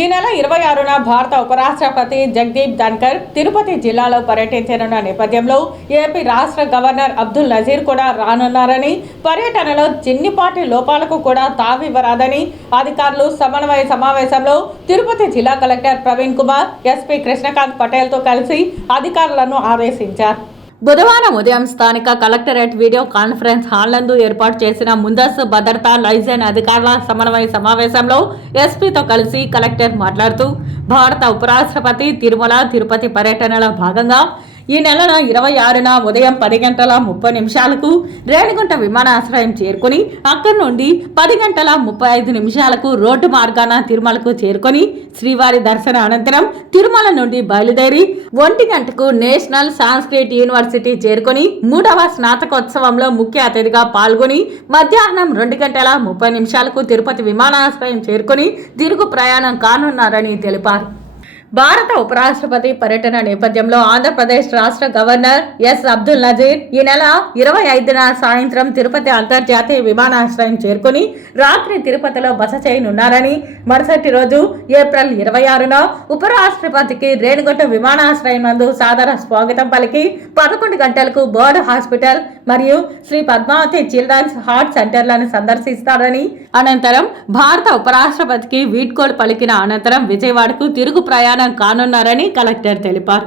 ఈ నెల ఇరవై ఆరున భారత ఉపరాష్ట్రపతి జగదీప్ ధన్కర్ తిరుపతి జిల్లాలో పర్యటించనున్న నేపథ్యంలో ఏపీ రాష్ట్ర గవర్నర్ అబ్దుల్ నజీర్ కూడా రానున్నారని పర్యటనలో చిన్నిపాటి లోపాలకు కూడా తావివ్వరాదని అధికారులు సమన్వయ సమావేశంలో తిరుపతి జిల్లా కలెక్టర్ ప్రవీణ్ కుమార్ ఎస్పీ కృష్ణకాంత్ పటేల్తో కలిసి అధికారులను ఆదేశించారు. బుధవారం ఉదయం స్థానిక కలెక్టరేట్ వీడియో కాన్ఫరెన్స్ హాల్ నందు ఏర్పాటు చేసిన ముందస్తు భద్రతా లైజన్ అధికారుల సమన్వయ సమావేశంలో ఎస్పీతో కలిసి కలెక్టర్ మాట్లాడుతూ భారత ఉపరాష్ట్రపతి తిరుమల తిరుపతి పర్యటనలో భాగంగా ఈ నెల ఇరవై ఆరున ఉదయం పది గంటల ముప్పై నిమిషాలకు రేణిగుంట విమానాశ్రయం చేరుకుని అక్కడి నుండి పది గంటల ముప్పై ఐదు నిమిషాలకు రోడ్డు మార్గాన తిరుమలకు చేరుకొని శ్రీవారి దర్శన అనంతరం తిరుమల నుండి బయలుదేరి ఒంటి గంటకు నేషనల్ సాంస్క్రిట్ యూనివర్సిటీ చేరుకొని మూడవ స్నాతకోత్సవంలో ముఖ్య అతిథిగా పాల్గొని మధ్యాహ్నం రెండు గంటల ముప్పై నిమిషాలకు తిరుపతి విమానాశ్రయం చేరుకొని తిరుగు ప్రయాణం కానున్నారని తెలిపారు. భారత ఉపరాష్ట్రపతి పర్యటన నేపథ్యంలో ఆంధ్రప్రదేశ్ రాష్ట్ర గవర్నర్ ఎస్ అబ్దుల్ నజీర్ ఈ నెల ఇరవై ఐదున సాయంత్రం తిరుపతి అంతర్జాతీయ విమానాశ్రయం చేరుకుని రాత్రి తిరుపతిలో బస చేయనున్నారని మరుసటి రోజు ఏప్రిల్ ఇరవై ఆరున ఉపరాష్ట్రపతికి రేణుగుంట విమానాశ్రయం నందు సాదర స్వాగతం పలికి పదకొండు గంటలకు బర్డ్ హాస్పిటల్ మరియు శ్రీ పద్మావతి చిల్డ్రన్స్ హార్ట్ సెంటర్లను సందర్శిస్తారని అనంతరం భారత ఉపరాష్ట్రపతికి వీడ్కోలు పలికిన అనంతరం విజయవాడకు తిరుగు ప్రయాణం ప్రయాణం కానున్నారని కలెక్టర్ తెలిపారు.